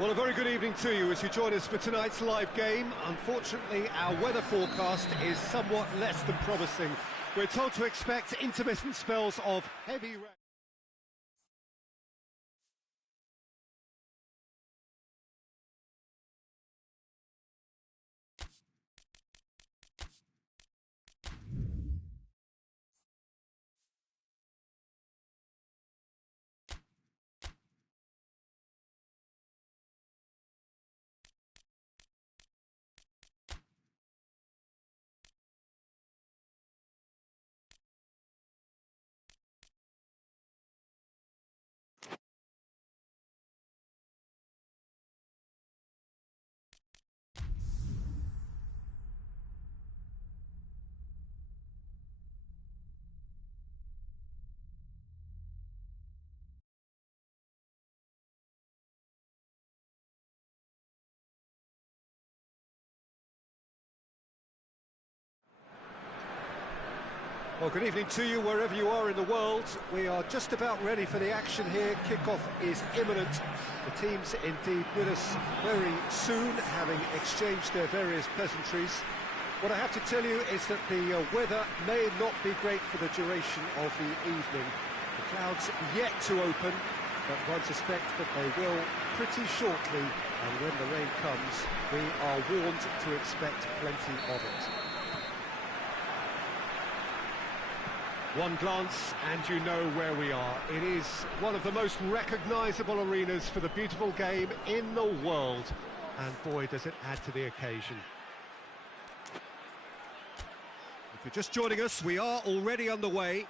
Well, a very good evening to you as you join us for tonight's live game. Unfortunately, our weather forecast is somewhat less than promising. We're told to expect intermittent spells of heavy rain. Well, good evening to you wherever you are in the world. We are just about ready for the action here. Kickoff is imminent. The team's indeed with us very soon, having exchanged their various pleasantries. What I have to tell you is that the weather may not be great for the duration of the evening. The clouds yet to open, but one suspects that they will pretty shortly. And when the rain comes, we are warned to expect plenty of it. One glance and you know where we are. It is one of the most recognisable arenas for the beautiful game in the world. And boy, does it add to the occasion. If you're just joining us, we are already underway.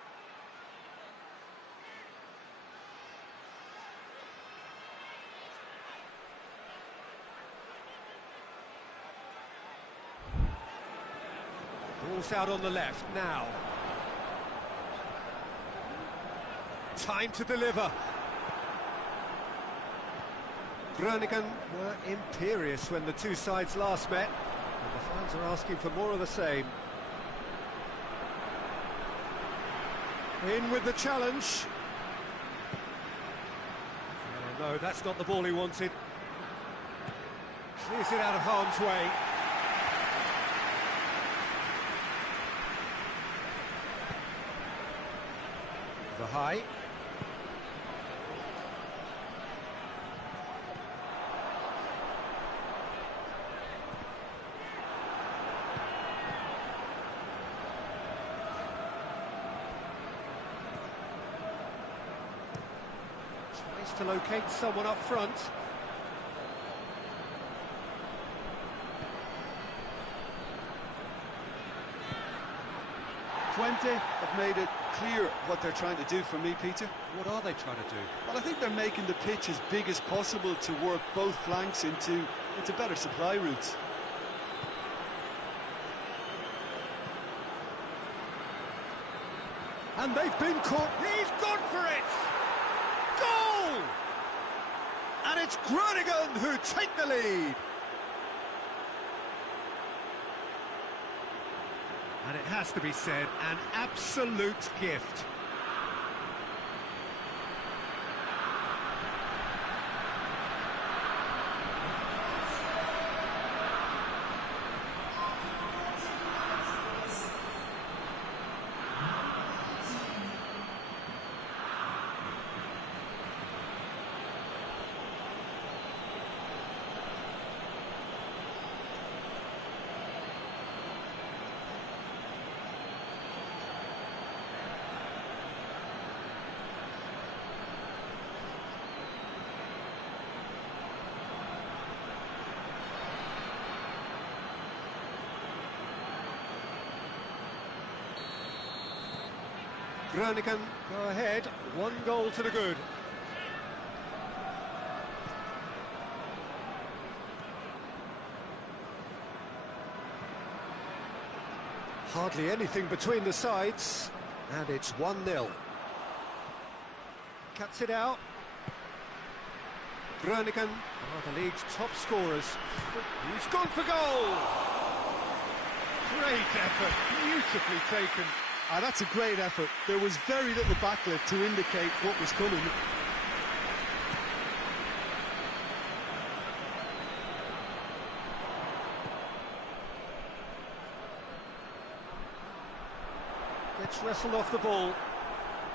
Ball's out on the left now. Time to deliver. Groningen were imperious when the two sides last met, and the fans are asking for more of the same. In with the challenge. Oh, no, that's not the ball he wanted. Clears it out of harm's way. The high. Tries to locate someone up front. Have made it clear what they're trying to do for me, Peter. What are they trying to do? Well, I think they're making the pitch as big as possible to work both flanks into better supply routes. And they've been caught. He's gone for it! Goal! And it's Groningen who take the lead. And it has to be said, an absolute gift. Groningen go ahead, 1 goal to the good. Hardly anything between the sides, and it's 1-0. Cuts it out. Groningen are the league's top scorers. He's gone for goal! Great effort, beautifully taken. That's a great effort. There was very little backlift to indicate what was coming. Gets wrestled off the ball.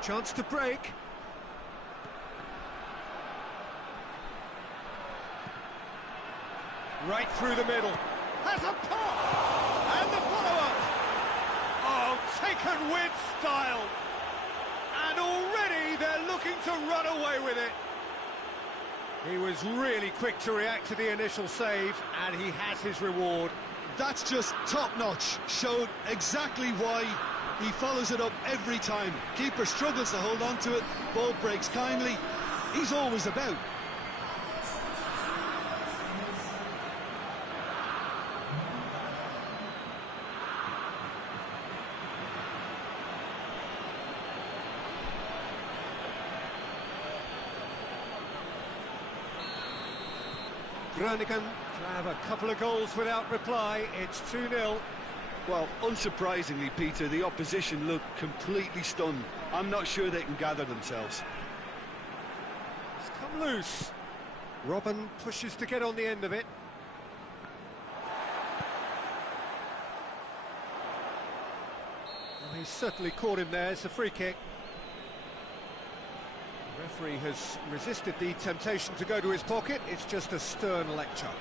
Chance to break. Right through the middle. Has a pop! And the follow-up! Oh, taken with style! And already they're looking to run away with it. He was really quick to react to the initial save, and he has his reward. That's just top-notch. Showed exactly why he follows it up every time. Keeper struggles to hold on to it. Ball breaks kindly. He's always about. Groningen to have a couple of goals without reply. It's 2-0. Well, unsurprisingly, Peter, the opposition look completely stunned. I'm not sure they can gather themselves. It's come loose. Robben pushes to get on the end of it. Well, he's certainly caught him there. It's a free kick. The referee has resisted the temptation to go to his pocket. It's just a stern lecture.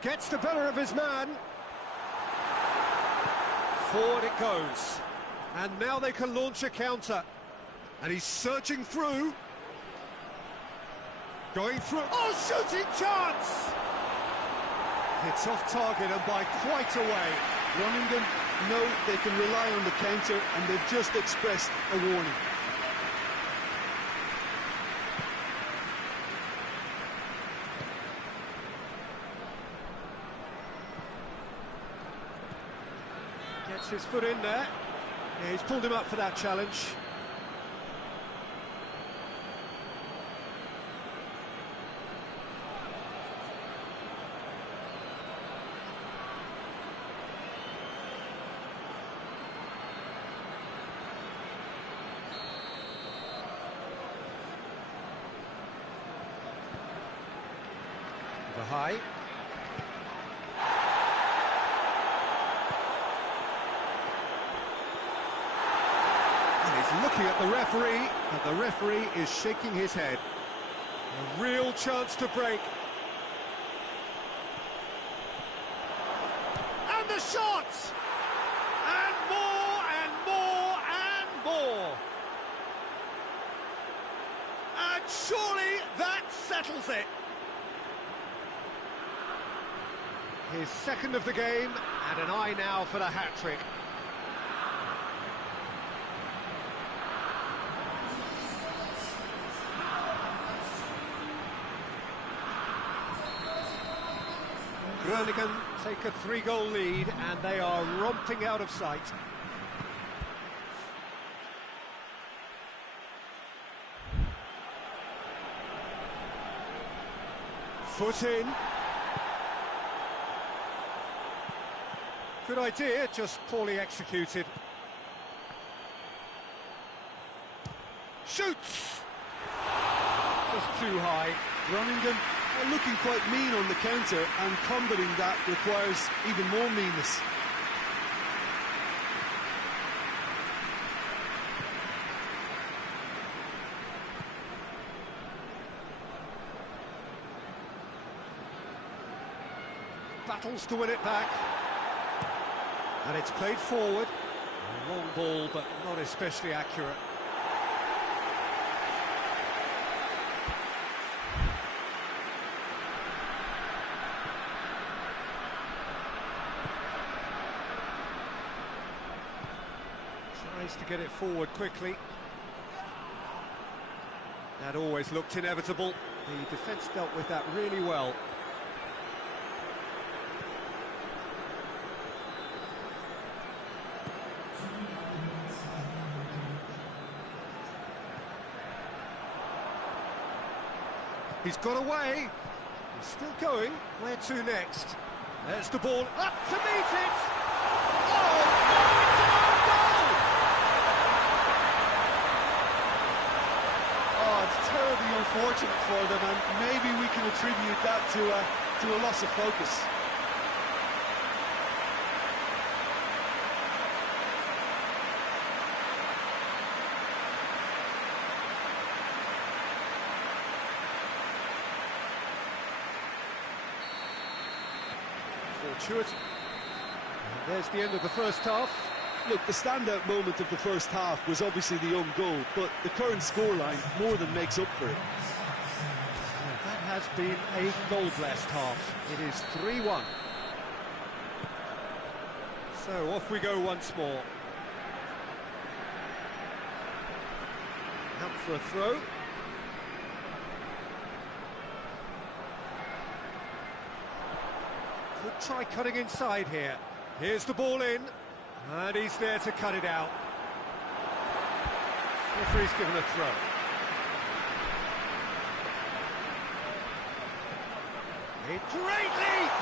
Gets the better of his man. Forward it goes. And now they can launch a counter. And he's surging through. Going through. Oh, shooting chance! It's off target and by quite a way. Groningen know they can rely on the counter, and they've just expressed a warning. Gets his foot in there. Yeah, he's pulled him up for that challenge. The high. Looking at the referee, and the referee is shaking his head. A real chance to break. And the shot! And more, and more, and more! And surely that settles it! His second of the game, and an eye now for the hat-trick. Groningen take a 3-goal lead, and they are romping out of sight. Foot in. Good idea, just poorly executed. Shoots! Just too high. Groningen are looking quite mean on the counter, and combating that requires even more meanness. Battles to win it back. And it's played forward. A long ball, but not especially accurate. Tries to get it forward quickly. That always looked inevitable. The defence dealt with that really well. He's got away. Still going. Where to next? There's the ball up to meet it. Oh, no, it's an own goal! Oh, it's terribly unfortunate for them, and maybe we can attribute that to a loss of focus. Fortuitous. And there's the end of the first half. Look, the standout moment of the first half was obviously the own goal, but the current scoreline more than makes up for it. That has been a goal-blessed half. It is 3-1. So off we go once more. Out for a throw. Could try cutting inside here. Here's the ball in, and he's there to cut it out. Referee's given a throw. A great leap!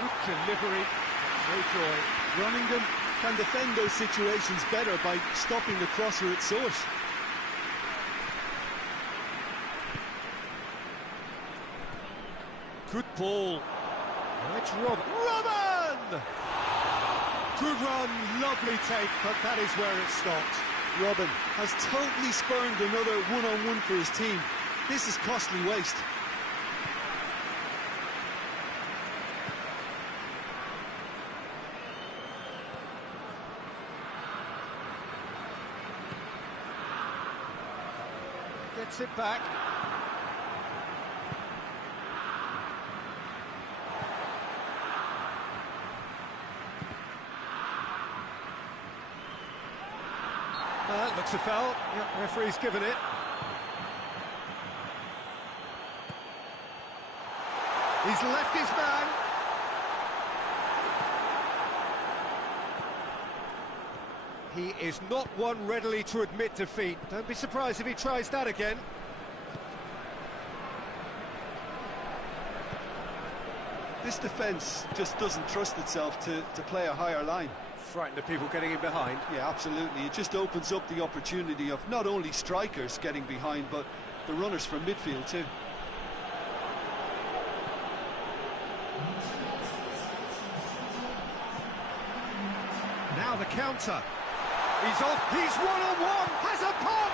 Good delivery, no joy. Groningen can defend those situations better by stopping the crosser at source. Good ball. It's Robin! Good run, lovely take, but that is where it stopped. Robin has totally spurned another one-on-one for his team. This is costly waste. Gets it back. Looks a foul. Yep, referee's given it. He's left his man. He is not one readily to admit defeat. Don't be surprised if he tries that again. This defence just doesn't trust itself to play a higher line. Frightened of people getting in behind. Yeah, absolutely. It just opens up the opportunity of not only strikers getting behind, but the runners from midfield too. Now the counter. He's off. He's one-on-one. Has a pop.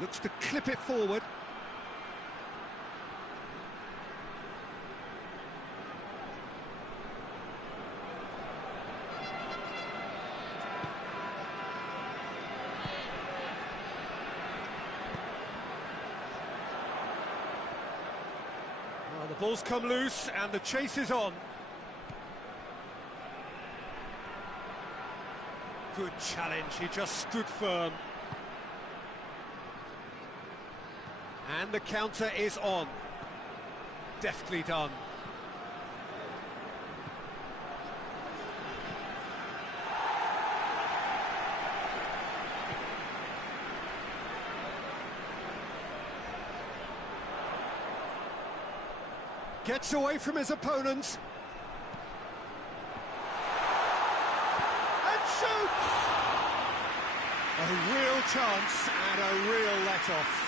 Looks to clip it forward. Well, the ball's come loose and the chase is on. Good challenge, he just stood firm. And the counter is on. Deftly done. Gets away from his opponents. And shoots! A real chance and a real let-off.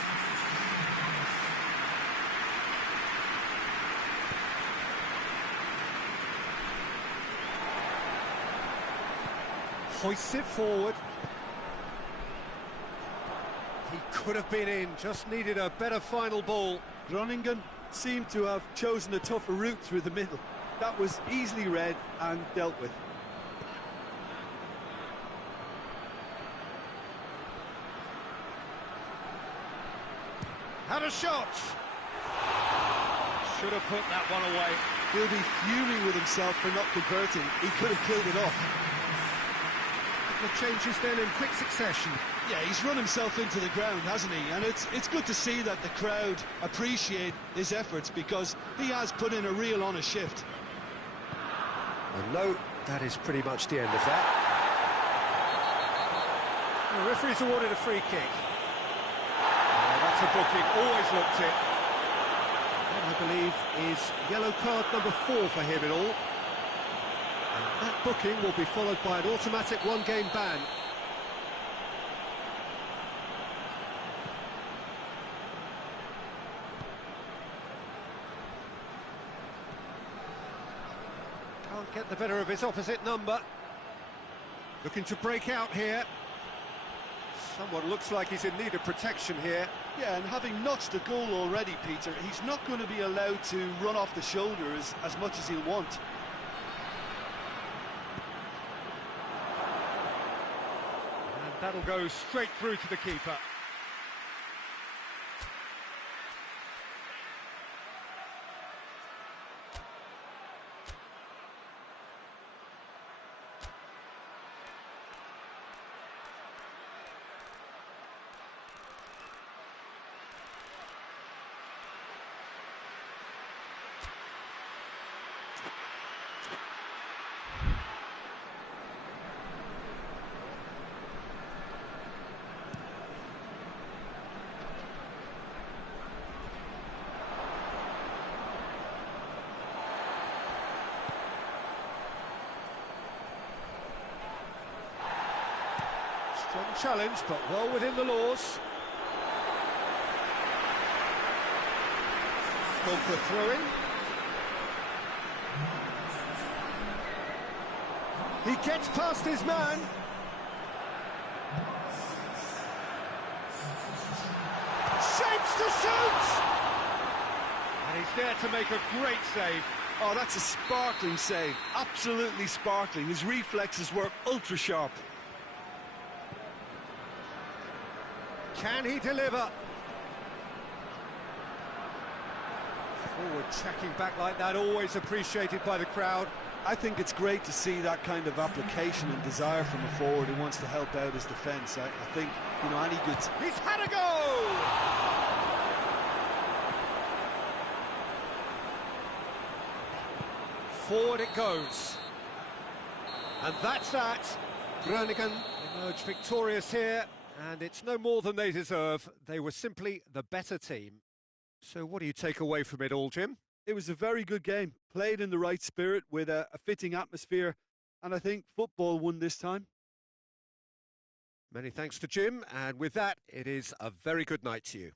Hoists it forward. He could have been in, just needed a better final ball. Groningen seemed to have chosen a tougher route through the middle. That was easily read and dealt with. Had a shot! Should have put that one away. He'll be fuming with himself for not converting. He could have killed it off. The changes then in quick succession. Yeah, he's run himself into the ground, hasn't he? And it's good to see that the crowd appreciate his efforts, because he has put in a real honest shift. And no that is pretty much the end of that. The referee's awarded a free kick. Oh, that's a booking, always looked it. And I believe is yellow card number 4 for him in all. And that booking will be followed by an automatic one-game ban. Can't get the better of his opposite number. Looking to break out here. Someone looks like he's in need of protection here. Yeah, and having notched the goal already, Peter, he's not going to be allowed to run off the shoulders as much as he'll want. And that'll go straight through to the keeper. Strong challenge, but well within the laws. Gone for a throw-in. He gets past his man. Shapes to shoot! And he's there to make a great save. Oh, that's a sparkling save. Absolutely sparkling. His reflexes were ultra-sharp. Can he deliver? Forward checking back like that, always appreciated by the crowd. I think it's great to see that kind of application and desire from a forward who wants to help out his defence. I think, you know, any good... He's had a go! Forward it goes. And that's that. Groningen emerged victorious here. And it's no more than they deserve. They were simply the better team. So what do you take away from it all, Jim? It was a very good game, played in the right spirit with a fitting atmosphere, and I think football won this time. Many thanks to Jim, and with that, it is a very good night to you.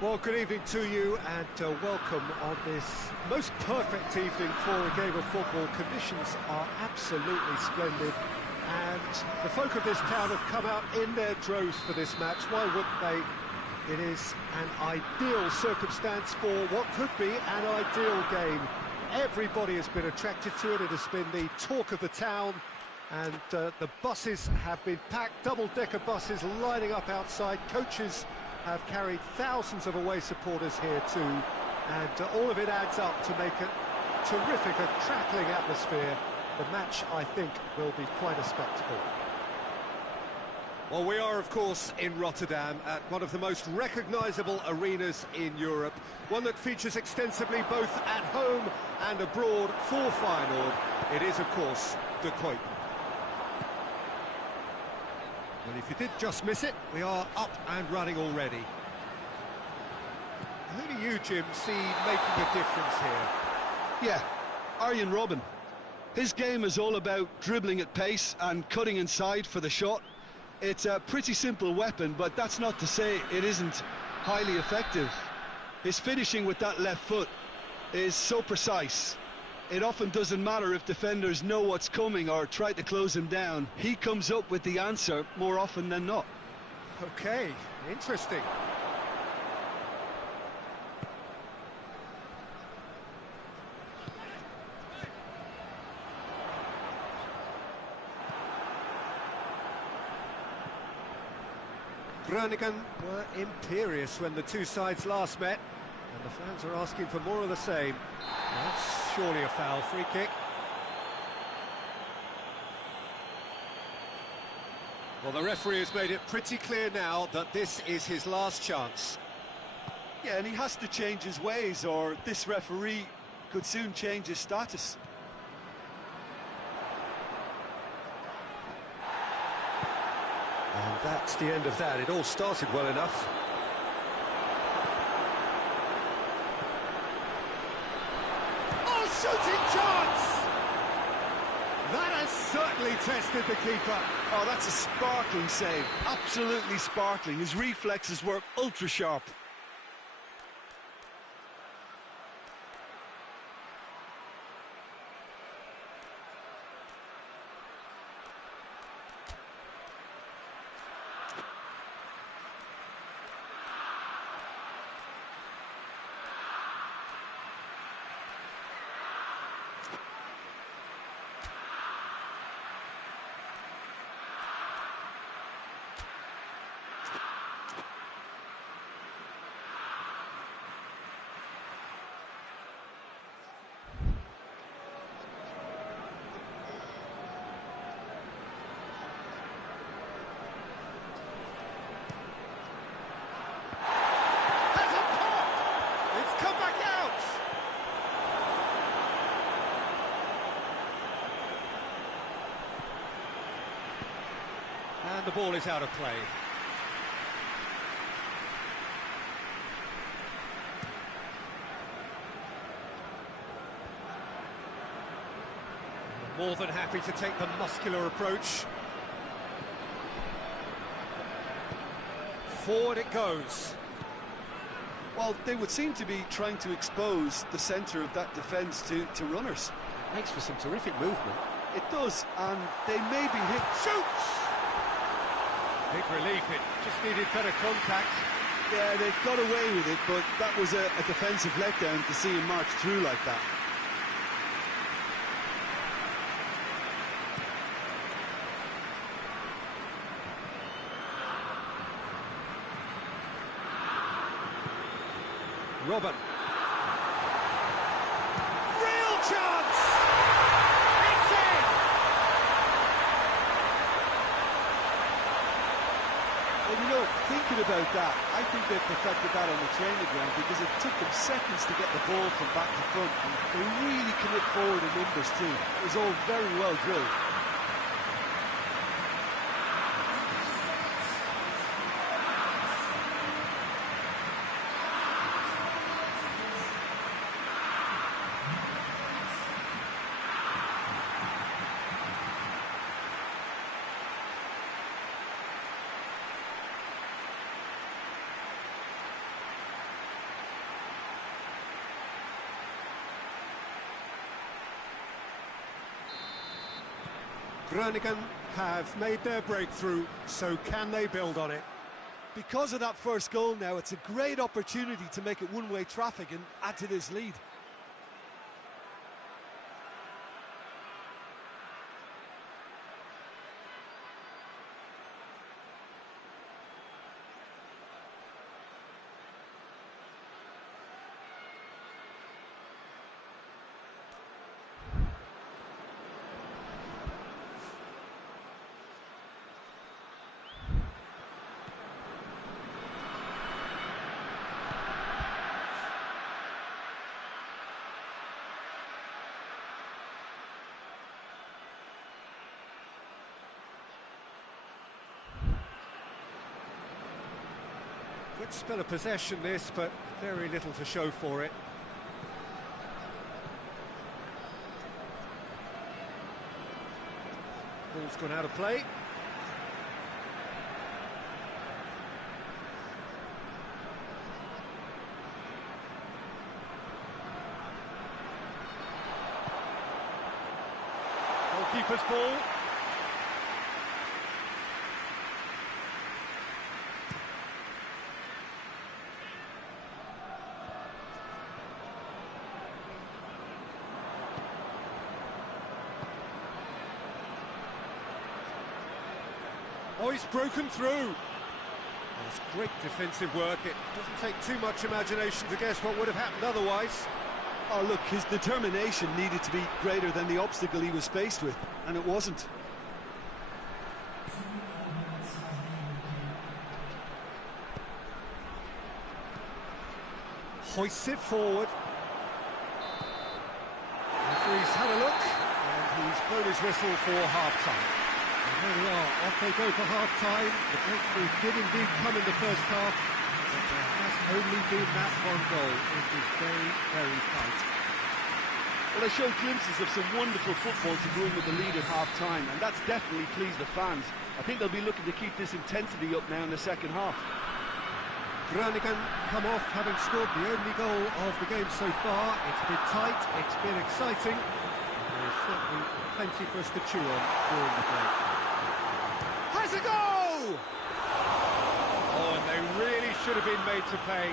Well, good evening to you and welcome on this most perfect evening for a game of football. Conditions are absolutely splendid and the folk of this town have come out in their droves for this match. Why wouldn't they? It is an ideal circumstance for what could be an ideal game. Everybody has been attracted to it. It has been the talk of the town and the buses have been packed, double-decker buses lining up outside. Coaches have carried thousands of away supporters here too, and all of it adds up to make a terrific, crackling atmosphere. The match, I think, will be quite a spectacle. Well, we are, of course, in Rotterdam, at one of the most recognisable arenas in Europe, one that features extensively both at home and abroad for Feyenoord. It is, of course, the Kuip. Well, if you did just miss it, we are up and running already. Who do you, Jim, see making a difference here? Yeah, Arjen Robben. His game is all about dribbling at pace and cutting inside for the shot. It's a pretty simple weapon, but that's not to say it isn't highly effective. His finishing with that left foot is so precise. It often doesn't matter if defenders know what's coming or try to close him down. He comes up with the answer more often than not. Okay, interesting. Groningen were imperious when the two sides last met, and the fans are asking for more of the same. That's surely a foul. Free kick. Well, the referee has made it pretty clear now that this is his last chance. Yeah, and he has to change his ways, or this referee could soon change his status. And that's the end of that. It all started well enough. Oh, shooting chance! That has certainly tested the keeper. Oh, that's a sparkling save. Absolutely sparkling. His reflexes were ultra sharp. And the ball is out of play. More than happy to take the muscular approach. Forward it goes. Well, they would seem to be trying to expose the centre of that defence to runners. Makes for some terrific movement. It does, and they may be hit. Shoots! Big relief, it just needed better contact. Yeah, they got away with it, but that was a defensive letdown to see him march through like that. Robben. Real chance! It's in! Well, you know, thinking about that, I think they perfected that on the training ground because it took them seconds to get the ball from back to front, and they really commit forward in numbers too. It was all very well drilled. Groningen have made their breakthrough, so can they build on it? Because of that first goal now, it's a great opportunity to make it one-way traffic and add to this lead. Good spell of possession this, but very little to show for it. Ball's gone out of play. Goalkeeper's ball. Oh, he's broken through. That's great defensive work. It doesn't take too much imagination to guess what would have happened otherwise. Oh, look, his determination needed to be greater than the obstacle he was faced with, and it wasn't. Hoists it forward. Referee's had a look, and he's blown his whistle for half-time. And there we are, off they go for half-time. The breakthrough did indeed come in the first half, but there has only been that one goal. It is very, very tight. Well, they showed glimpses of some wonderful football to go in with the lead at half-time, and that's definitely pleased the fans. I think they'll be looking to keep this intensity up now in the second half. Groningen come off having scored the only goal of the game so far. It's been tight, it's been exciting, and there's certainly plenty for us to chew on during the break. Has a goal! Oh, and they really should have been made to pay.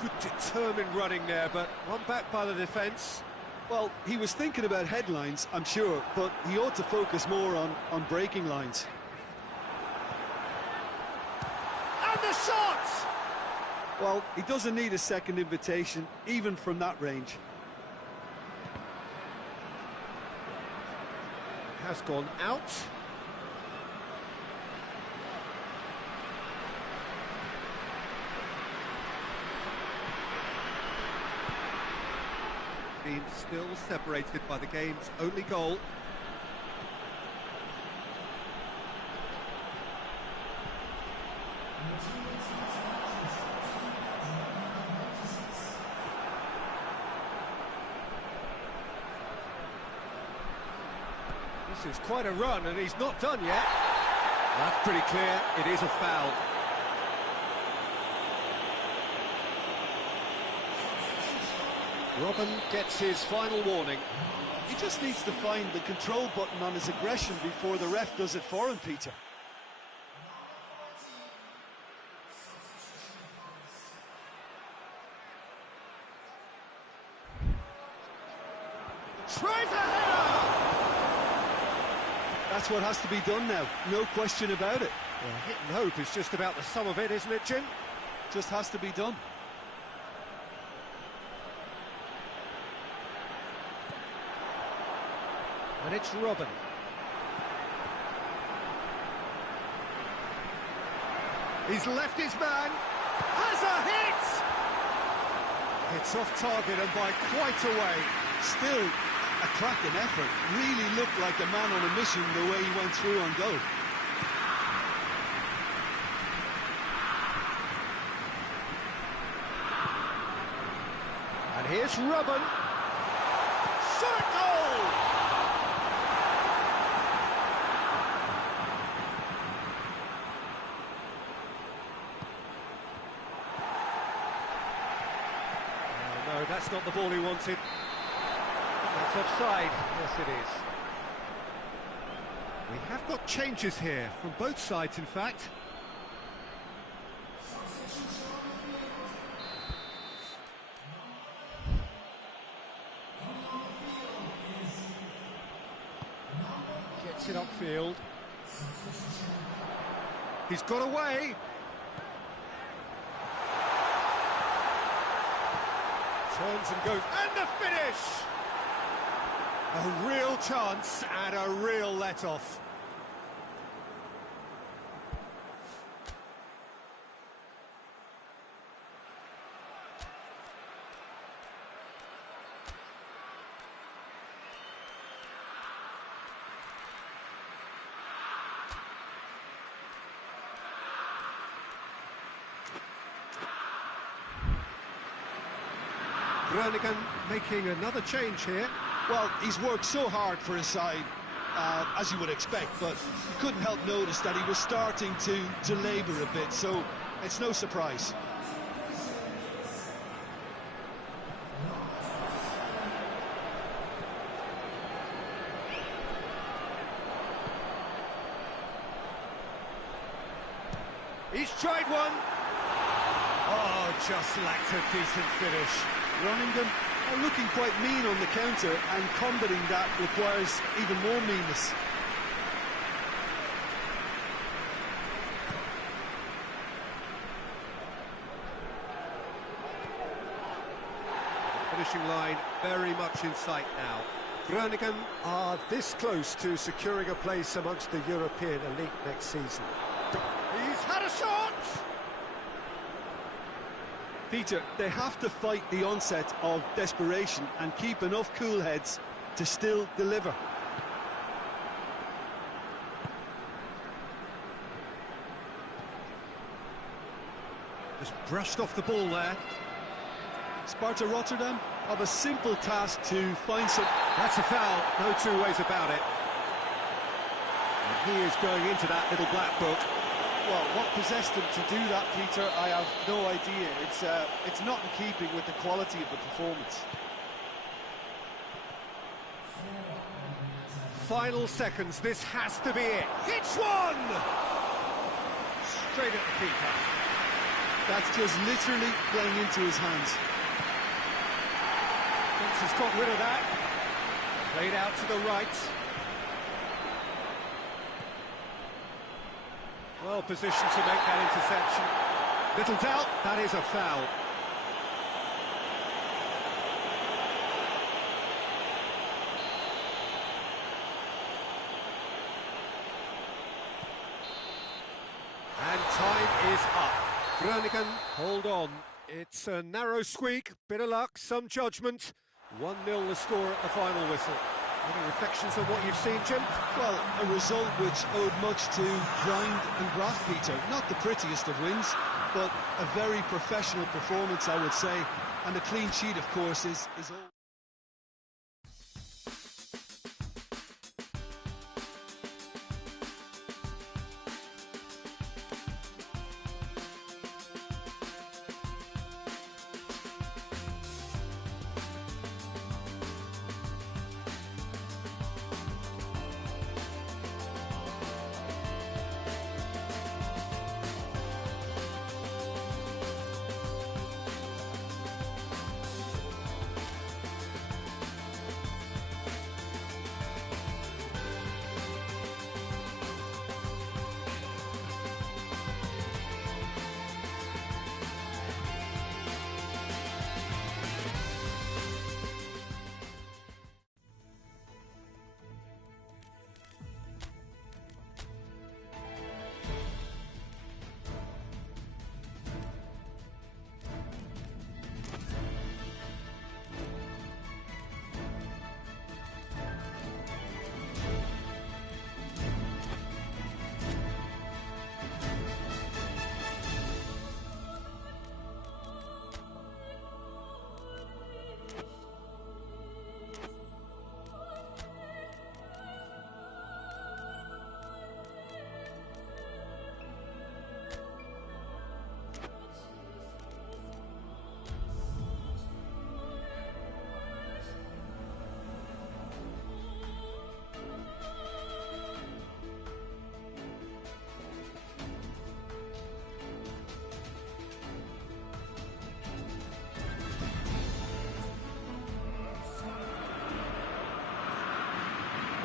Good determined running there, but one back by the defence. Well, he was thinking about headlines, I'm sure, but he ought to focus more on breaking lines. And the shot! Well, he doesn't need a second invitation, even from that range. Has gone out. Been still separated by the game's only goal. This is quite a run, and he's not done yet. That's pretty clear. It is a foul. Robben gets his final warning. He just needs to find the control button on his aggression before the ref does it for him, Peter. Tries a header! That's what has to be done now, no question about it. Well, hit and hope is just about the sum of it, isn't it, Jim? Just has to be done. And it's Robben. He's left his man. Has a hit! It's off target and by quite a way. Still a cracking effort. Really looked like a man on a mission the way he went through on goal. And here's Robben. Shot at goal! that's not the ball he wanted. That's offside. Yes, it is. We have got changes here, from both sides, in fact. Gets it upfield. He's got away. Turns and goes, and the finish! A real chance and a real let-off. Groningen making another change here. Well, he's worked so hard for his side, as you would expect, but you couldn't help notice that he was starting to labour a bit, so it's no surprise. He's tried one. Oh, just lacked a decent finish. Groningen are looking quite mean on the counter, and combating that requires even more meanness. Finishing line very much in sight now. Groningen are this close to securing a place amongst the European elite next season. He's had a shot! Peter, they have to fight the onset of desperation and keep enough cool heads to still deliver. Just brushed off the ball there. Sparta Rotterdam have a simple task to find some... That's a foul, no two ways about it. And he is going into that little black book. Well, what possessed him to do that, Peter, I have no idea. It's not in keeping with the quality of the performance. Final seconds, this has to be it. Hits one! Straight at the keeper. That's just literally playing into his hands. Fence has got rid of that. Played out to the right. Well positioned to make that interception. Little doubt, that is a foul. And time is up. Groningen, hold on. It's a narrow squeak, bit of luck, some judgment. 1-0 the score at the final whistle. Any reflections on what you've seen, Jim? Well, a result which owed much to grind and graft, Peter. Not the prettiest of wins, but a very professional performance, I would say. And a clean sheet, of course, is all...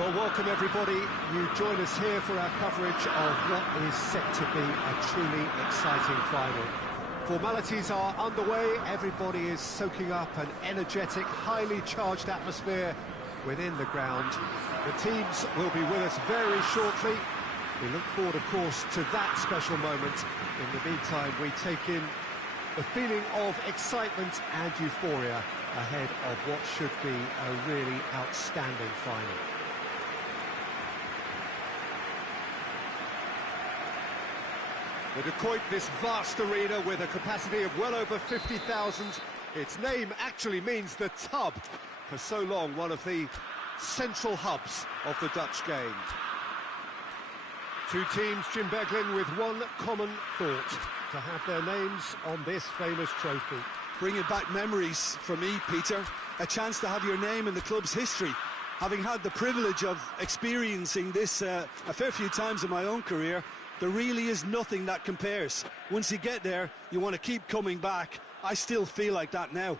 Well, welcome everybody. You join us here for our coverage of what is set to be a truly exciting final. Formalities are underway, everybody is soaking up an energetic, highly charged atmosphere within the ground. The teams will be with us very shortly. We look forward, of course, to that special moment. In the meantime, we take in the feeling of excitement and euphoria ahead of what should be a really outstanding final. The Decoit, this vast arena with a capacity of well over 50,000. Its name actually means the tub. For so long, one of the central hubs of the Dutch game. Two teams, Jim Beglin, with one common thought: to have their names on this famous trophy. Bringing back memories for me, Peter. A chance to have your name in the club's history. Having had the privilege of experiencing this a fair few times in my own career, there really is nothing that compares. Once you get there, you want to keep coming back. I still feel like that now.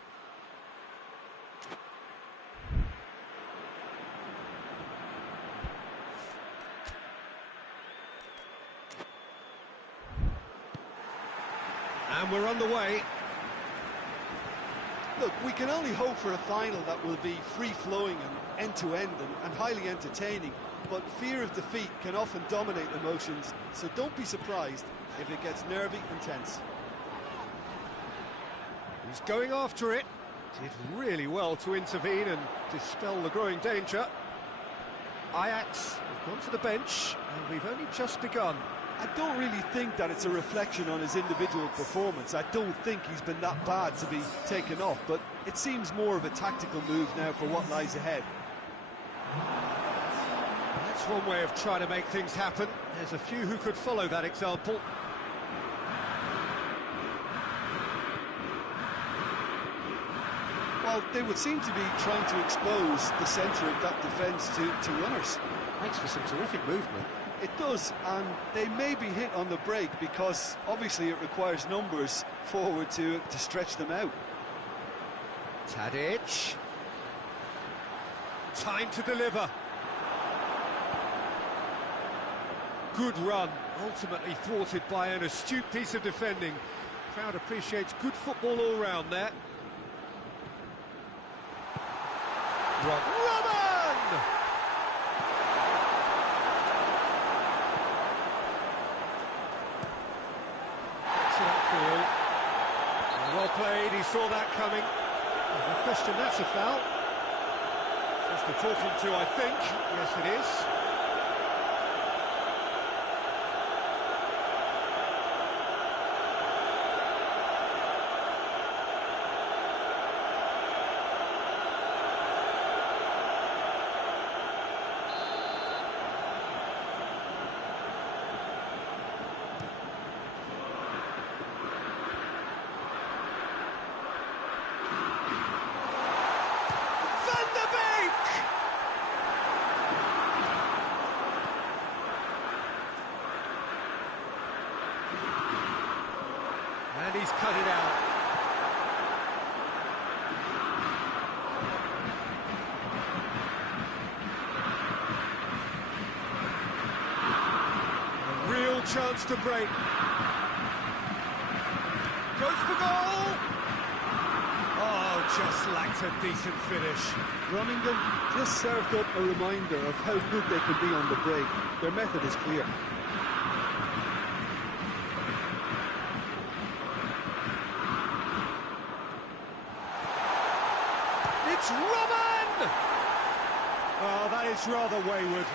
And we're underway. Look, we can only hope for a final that will be free-flowing and end-to-end and highly entertaining, but fear of defeat can often dominate emotions, so don't be surprised if it gets nervy and tense. He's going after it. Did really well to intervene and dispel the growing danger. Ajax have gone to the bench, and we've only just begun. I don't really think that it's a reflection on his individual performance. I don't think he's been that bad to be taken off, but it seems more of a tactical move now for what lies ahead. That's one way of trying to make things happen. There's a few who could follow that example. Well, they would seem to be trying to expose the centre of that defence to runners. Makes for some terrific movement. It does, and they may be hit on the break because obviously it requires numbers forward to stretch them out. Tadic. Time to deliver. Good run, ultimately thwarted by an astute piece of defending. Crowd appreciates good football all round there. Robin! Well played, he saw that coming. No question, that's a foul. Just a talking to, I think. Yes, it is. And he's cut it out. A real chance to break. Goes for goal! Oh, just lacked a decent finish. Groningen just served up a reminder of how good they can be on the break. Their method is clear. It's Robin! Oh, that is rather wayward.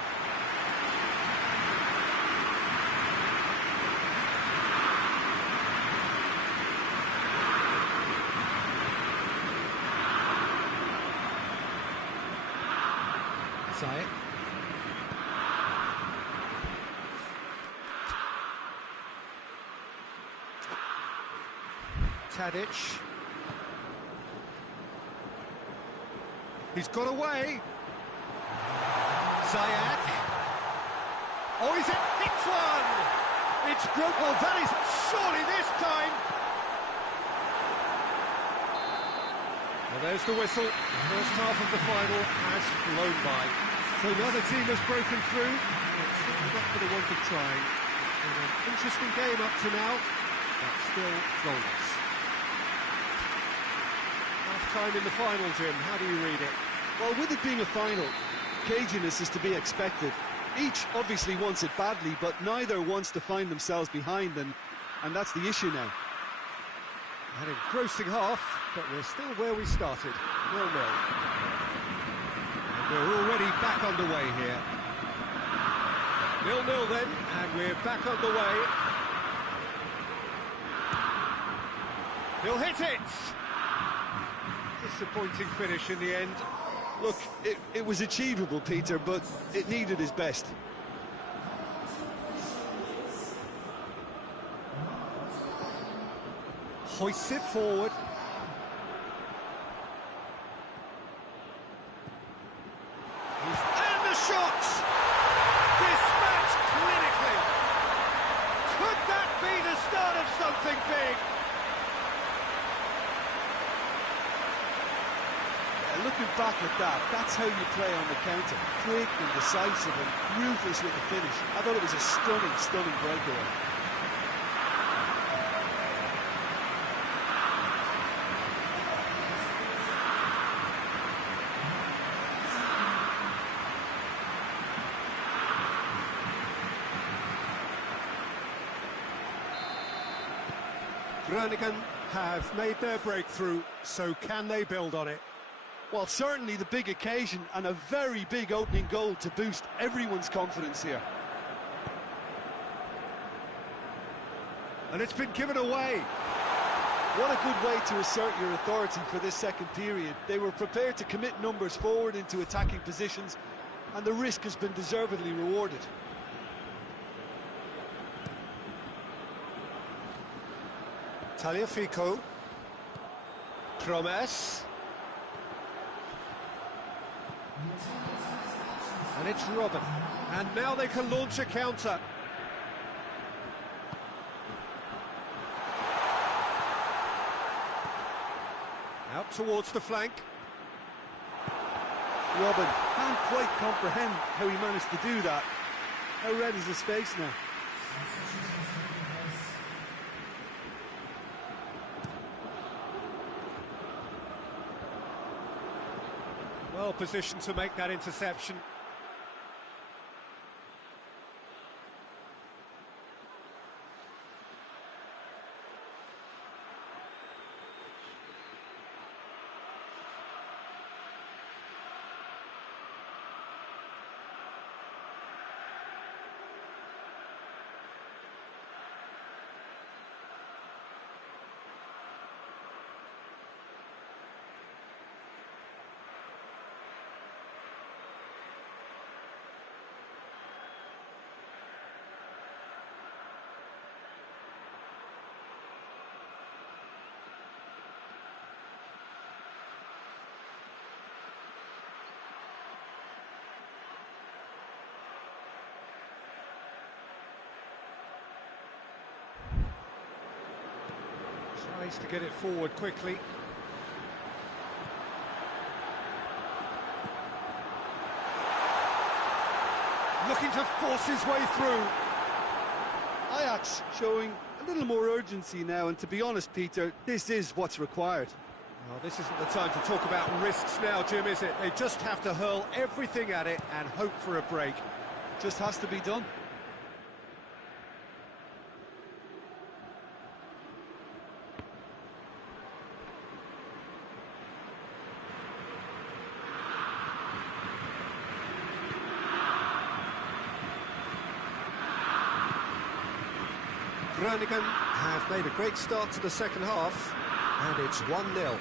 Zayek. Tadic. He's got away. Zayek. Oh, he's hits one! It's broke. Oh, that is surely this time. Well, there's the whistle. The first half of the final has flown by. So another team has broken through. It's certainly not for the want of trying. It's been an interesting game up to now, but still goalless. Half-time in the final, Jim. How do you read it? Well, with it being a final, caginess is to be expected. Each obviously wants it badly, but neither wants to find themselves behind, and that's the issue now. An engrossing half, but we're still where we started, 0-0. And we're already back underway here. 0-0 then, and we're back underway. He'll hit it! Disappointing finish in the end. Look, it was achievable, Peter, but it needed his best. Hoists it forward. And the shot! Dispatched clinically. Could that be the start of something big? Looking back at that, that's how you play on the counter. Quick and decisive and ruthless with the finish. I thought it was a stunning, stunning breakaway. Groningen have made their breakthrough, so can they build on it? Well, certainly the big occasion and a very big opening goal to boost everyone's confidence here. And it's been given away. What a good way to assert your authority for this second period. They were prepared to commit numbers forward into attacking positions, and the risk has been deservedly rewarded. Taliafico. Promes. And it's Robin. And now they can launch a counter. Out towards the flank. Robin can't quite comprehend how he managed to do that. How red is his face now? Well positioned to make that interception. Tries to get it forward quickly. Looking to force his way through. Ajax showing a little more urgency now, and to be honest, Peter, this is what's required. Well, this isn't the time to talk about risks now, Jim, is it? They just have to hurl everything at it and hope for a break. Just has to be done. Groningen have made a great start to the second half, and it's 1-0.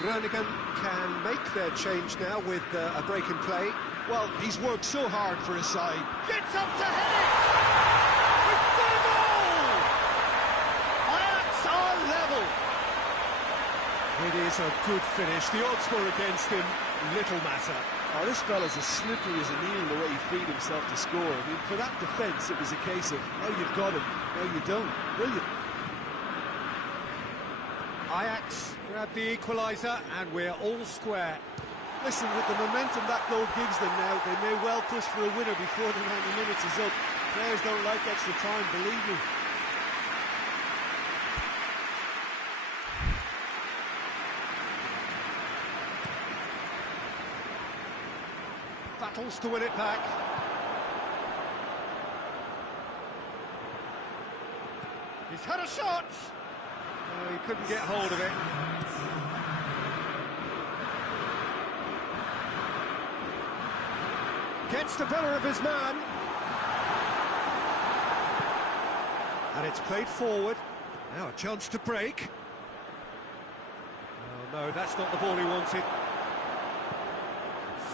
Groningen can make their change now with a break in play. Well, he's worked so hard for his side. Gets up to head it! We've got a goal! Ajax are level! It is a good finish. The odds were against him. Little matter. Oh, this fella's as slippery as a needle the way he freed himself to score. I mean, for that defence, it was a case of, now you've got him, now you don't. Brilliant. Ajax grab the equaliser, and we're all square. Listen, with the momentum that goal gives them now, they may well push for a winner before the 90 minutes is up. Players don't like extra time, believe me. Battles to win it back. He's had a shot! Oh, he couldn't get hold of it. Gets the better of his man. And it's played forward. Now a chance to break. Oh no, that's not the ball he wanted.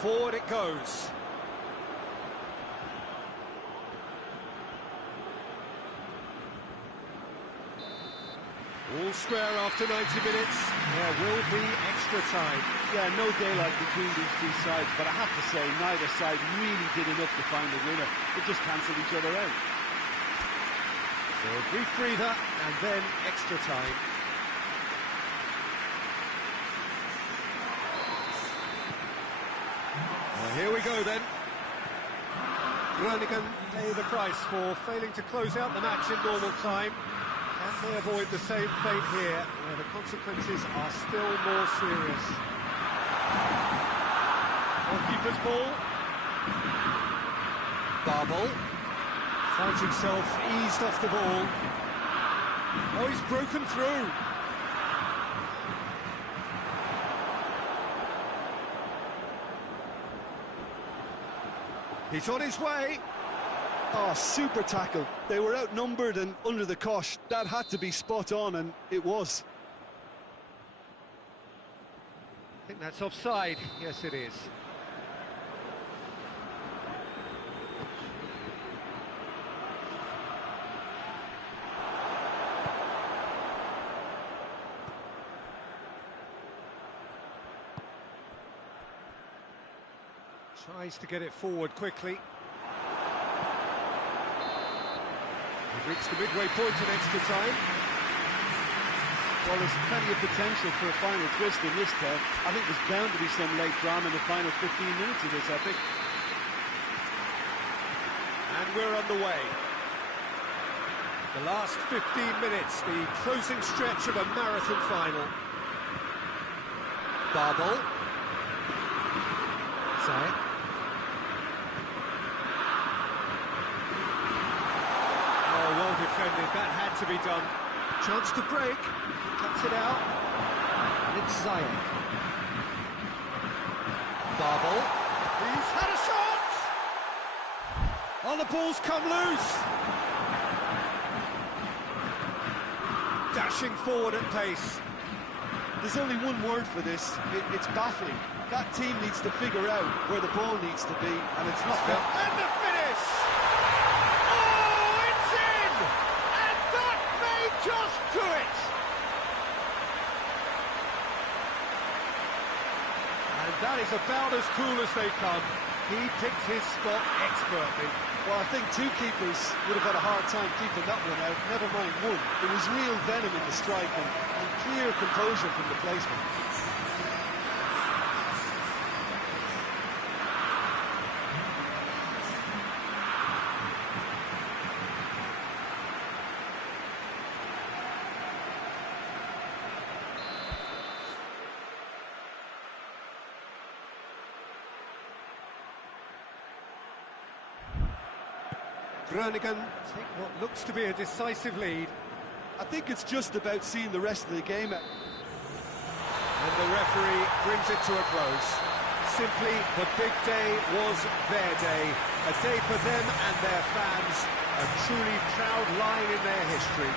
Forward it goes. All square after 90 minutes. There will be extra time. Yeah, no daylight between these two sides, but I have to say, neither side really did enough to find the winner. They just cancelled each other out. So a brief breather, and then extra time. Well, here we go then. Groningen pay the price for failing to close out the match in normal time. Can they avoid the same fate here, where the consequences are still more serious? Goalkeeper's ball. Babel finds himself eased off the ball. Oh, he's broken through. He's on his way. Oh, super tackle. They were outnumbered and under the cosh. That had to be spot on, and it was. I think that's offside. Yes, it is. Tries to get it forward quickly. We've reached the midway point in extra time. Well, there's plenty of potential for a final twist in this tale. I think there's bound to be some late drama in the final 15 minutes of this epic. And we're underway. The last 15 minutes, the closing stretch of a marathon final. Babel. Zayek. Oh, well defended, that had to be done. Chance to break, cuts it out. And it's Zayek. Babel. He's had a shot! Oh, the ball's come loose! Dashing forward at pace. There's only one word for this. It's baffling. That team needs to figure out where the ball needs to be, and it's not there. And the finish! Oh, it's in! And that may just do it! And that is about as cool as they come. He picked his spot expertly. Well, I think two keepers would have had a hard time keeping that one out, never mind one. There was real venom in the strike and clear composure from the placement. Groningen take what looks to be a decisive lead. I think it's just about seeing the rest of the game. And the referee brings it to a close. Simply, the big day was their day. A day for them and their fans. A truly proud line in their history.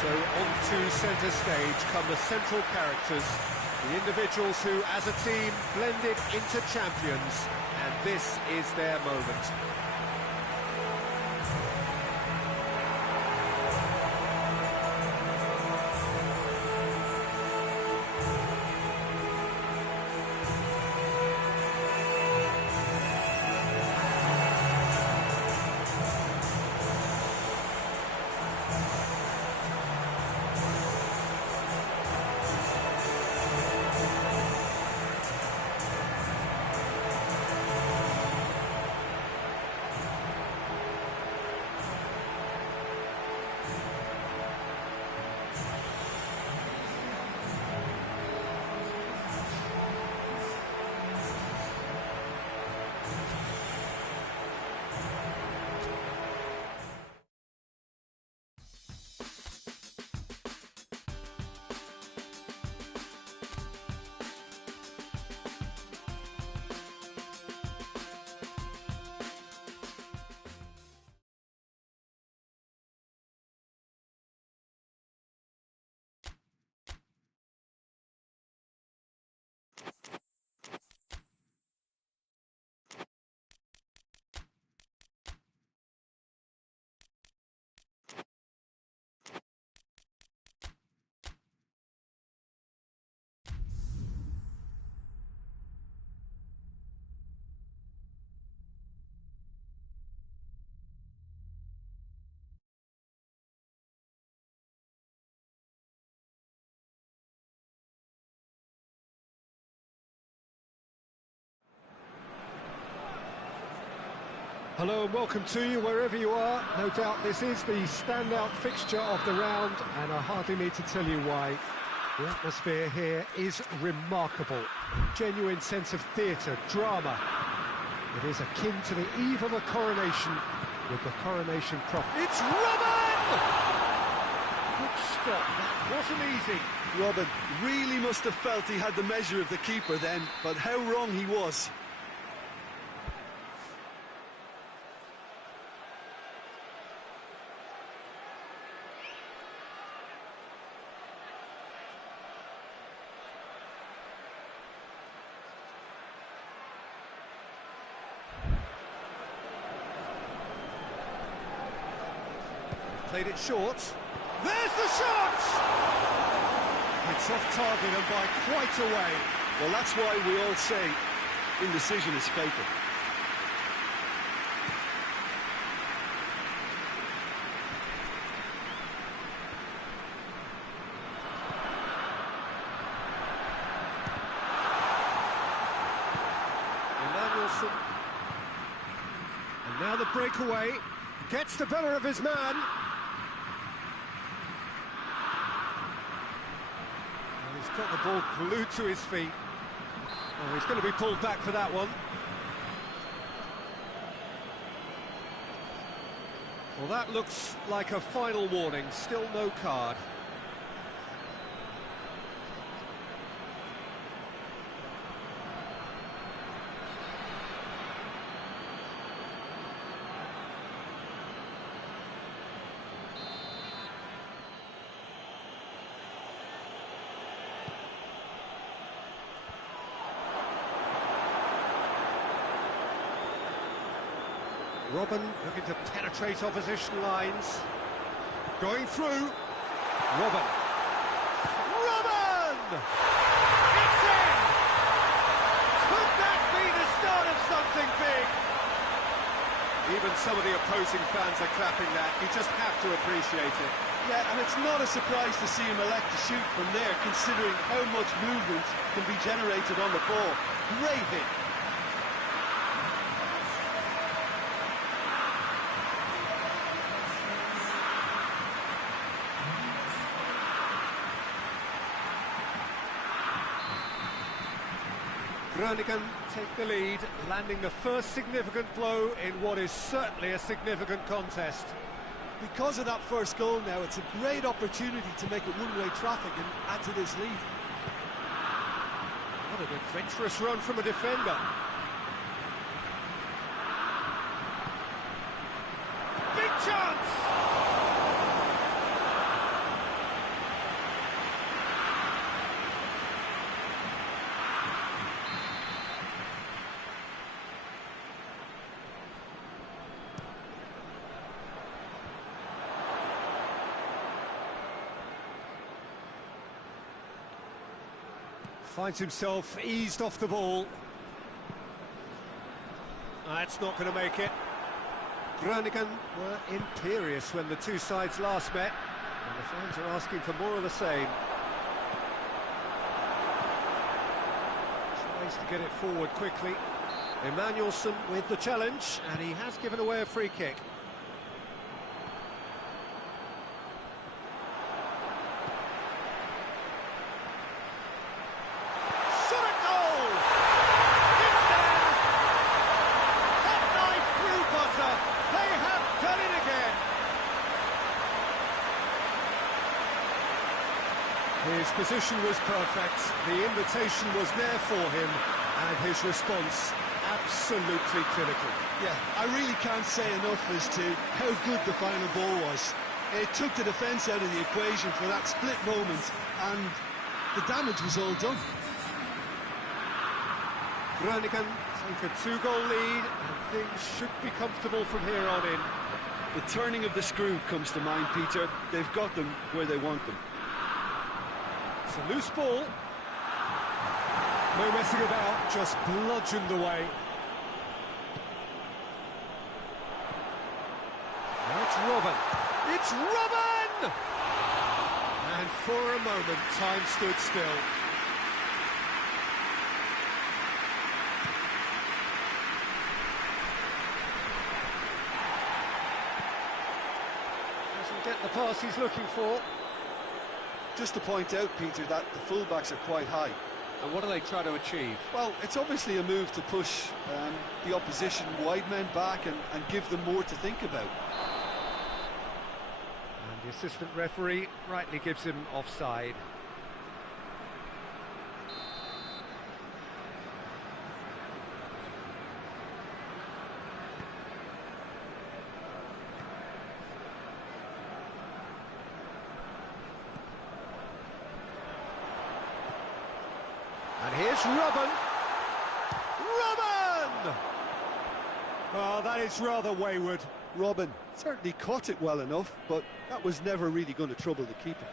So onto centre stage come the central characters. The individuals who, as a team, blended into champions. And this is their moment. Hello and welcome to you wherever you are. No doubt this is the standout fixture of the round, and I hardly need to tell you why. The atmosphere here is remarkable. Genuine sense of theatre, drama. It is akin to the eve of a coronation with the coronation prop. It's Robin! Good stop, that wasn't easy. Robin really must have felt he had the measure of the keeper then, but how wrong he was. Played it short. There's the shot! It's off target and by quite a way. Well, that's why we all say indecision is fatal. Emmanuelson. And now the breakaway. Gets the better of his man. He's got the ball glued to his feet. Oh, he's going to be pulled back for that one. Well, that looks like a final warning. Still no card. Robin looking to penetrate opposition lines. Going through. Robin. Robin! It's in! Could that be the start of something big? Even some of the opposing fans are clapping that. You just have to appreciate it. Yeah, and it's not a surprise to see him elect to shoot from there, considering how much movement can be generated on the ball. Great hit. Groningen take the lead, landing the first significant blow in what is certainly a significant contest. Because of that first goal now, it's a great opportunity to make it one-way traffic and add to this lead. What an adventurous run from a defender. Big chance! Finds himself eased off the ball. That's not going to make it. Groningen were imperious when the two sides last met, and the fans are asking for more of the same. Tries to get it forward quickly. Emmanuelson with the challenge, and he has given away a free kick. His position was perfect, the invitation was there for him, and his response absolutely clinical. Yeah, I really can't say enough as to how good the final ball was. It took the defence out of the equation for that split moment, and the damage was all done. Groningen take a 2-goal lead, and things should be comfortable from here on in. The turning of the screw comes to mind, Peter. They've got them where they want them. It's a loose ball. No messing about, just bludgeoned away. Now it's Robin. It's Robin! And for a moment, time stood still. get the pass he's looking for. Just to point out, Peter, that the fullbacks are quite high. And what do they try to achieve? Well, it's obviously a move to push the opposition wide men back and give them more to think about. And the assistant referee rightly gives him offside. And here's Robin. Robin! Oh, that is rather wayward. Robin certainly caught it well enough, but that was never really going to trouble the keeper.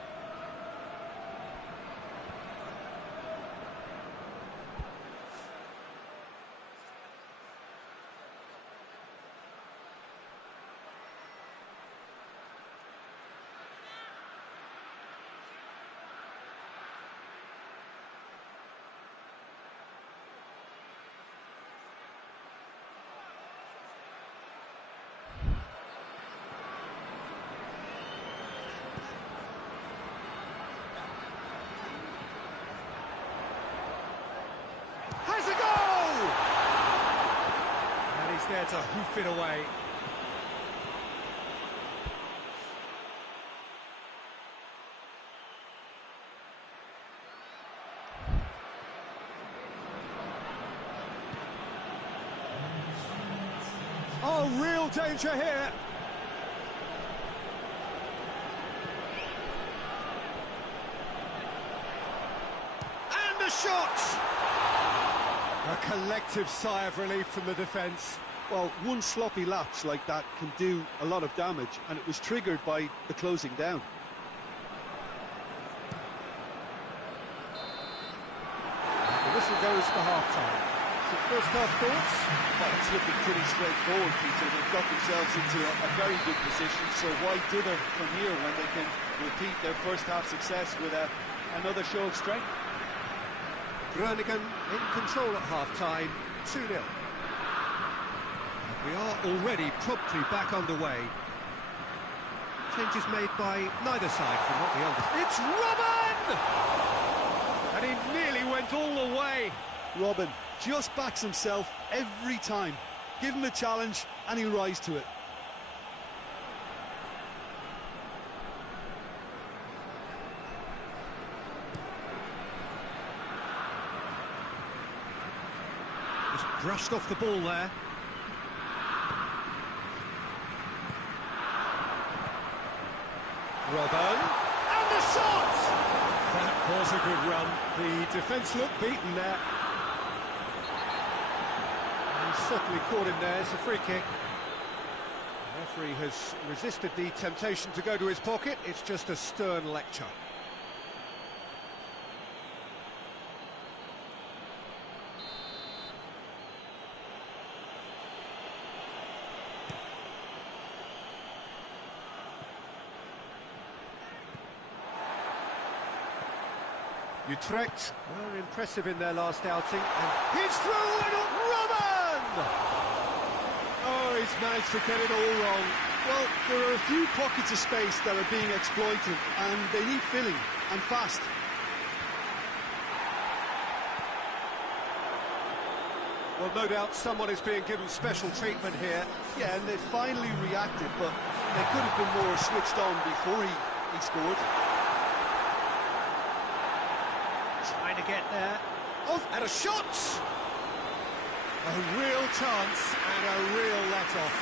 Has a goal! And he's there to hoof it away. Oh, real danger here. And the shot! A collective sigh of relief from the defence. Well, one sloppy lapse like that can do a lot of damage, and it was triggered by the closing down. The whistle goes for half-time. So first half thoughts? Well, it's looking pretty straightforward, Peter. They've got themselves into a very good position, so why dither from here when they can repeat their first half success with another show of strength? Groningen in control at half-time, 2-0. We are already promptly back underway. Changes made by neither side from what we understand. It's Robin! And he nearly went all the way. Robin just backs himself every time. Give him a challenge and he'll rise to it. Just brushed off the ball there. Robin, and the shot! That was a good run. The defence looked beaten there. He certainly caught him there. It's a free kick. The referee has resisted the temptation to go to his pocket. It's just a stern lecture. Utrecht were impressive in their last outing, and he's through, and Robin! Oh, he's managed to get it all wrong. Well, there are a few pockets of space that are being exploited, and they need filling, and fast. Well, no doubt someone is being given special treatment here. Yeah, and they finally reacted, but they could have been more switched on before he scored. Trying to get there. Oh, and a shot! A real chance and a real let-off.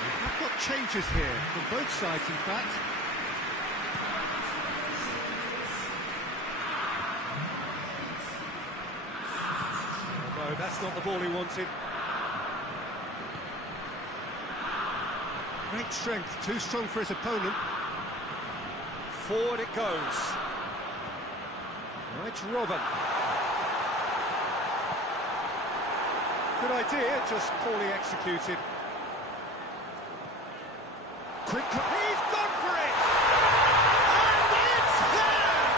We have got changes here from both sides, in fact. Oh, no, that's not the ball he wanted. Great strength, too strong for his opponent. Forward it goes. Now it's Robin. Good idea, just poorly executed. Quick, he's gone for it! And it's there!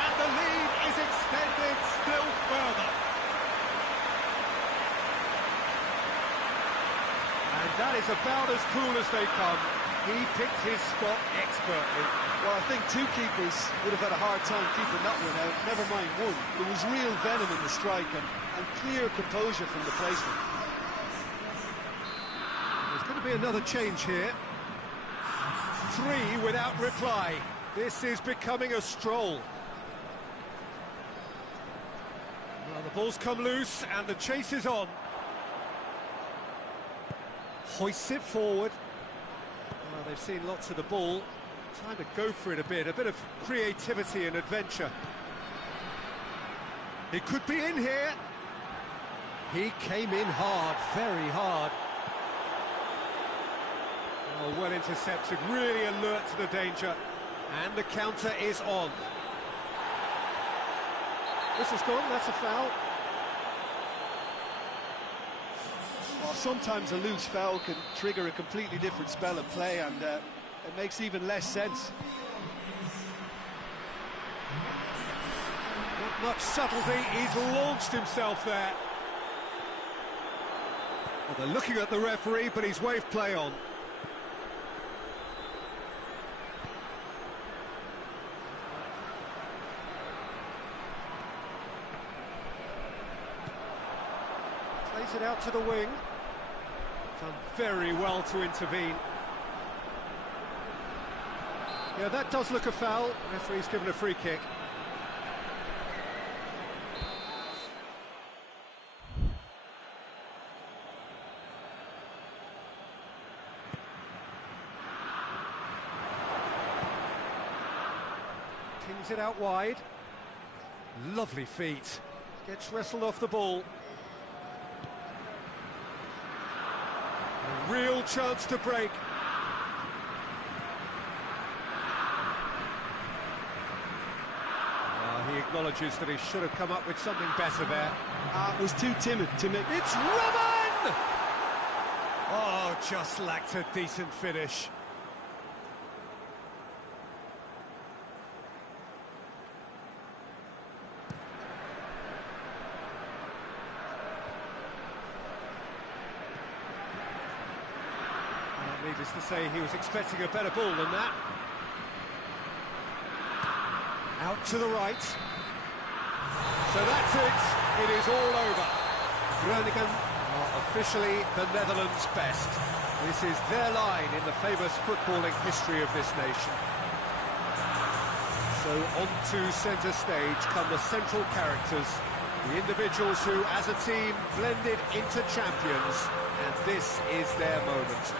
And the lead is extended still further. And that That is about as cool as they come. He picked his spot expertly. Well, I think two keepers would have had a hard time keeping that one out, never mind one. There was real venom in the strike and clear composure from the placement. There's going to be another change here. 3 without reply. This is becoming a stroll. Well, the ball's come loose and the chase is on. Hoists it forward. Well, they've seen lots of the ball. Time to go for it a bit of creativity and adventure. It could be in here. He came in hard, very hard. Oh, well intercepted, really alert to the danger. And the counter is on. This is gone, that's a foul. Well, sometimes a loose foul can trigger a completely different spell of play, and it makes even less sense. Not much subtlety, he's launched himself there. Well, they're looking at the referee, but he's waved play on. Plays it out to the wing. Done very well to intervene. Yeah, that does look a foul. Referee's given a free kick. Tings it out wide. Lovely feet. Gets wrestled off the ball. A real chance to break. He acknowledges that he should have come up with something better there. Was too timid to make... It's Robin! Oh, just lacked a decent finish. Needless to say, he was expecting a better ball than that. Out to the right. So that's it. It is all over. Groningen are officially the Netherlands' best. This is their line in the famous footballing history of this nation. So onto centre stage come the central characters, the individuals who, as a team, blended into champions, and this is their moment.